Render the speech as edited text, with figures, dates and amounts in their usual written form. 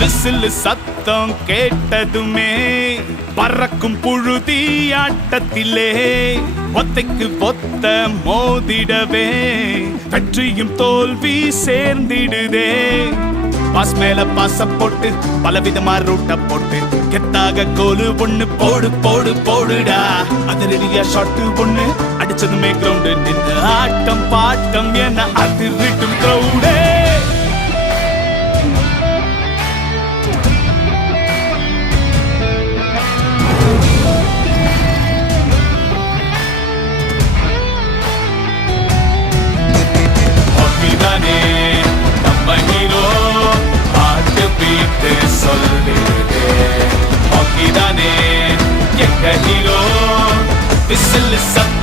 Whistle சத்தம் கேட்டதுமே பறக்கும் புழுதி ஆட்டத்திலே ஒத்தைக்கு ஒத்த மோதிடவே வெற்றியும் தோல்வி சேர்ந்திடுதே. பாஸ் மேல பாச போட்டு பலவிதமா ரூட்ட போட்டு கெத்தாக கோலு ஒண்ணு போடு போடு போடுடா. அதிரடியா ஷாட் ஒண்ணு அடிச்சதுமே கிரவுண்டு நின்று ஆட்டம் பாட்டம் என அதிரிட்டும் கிரவுடே. நம்ம ஹீரோ ஹார்ட் பீட் சொல்லிடுதே. ஹாக்கி தானே எங்க ஹீரோ விசில் சத்தம்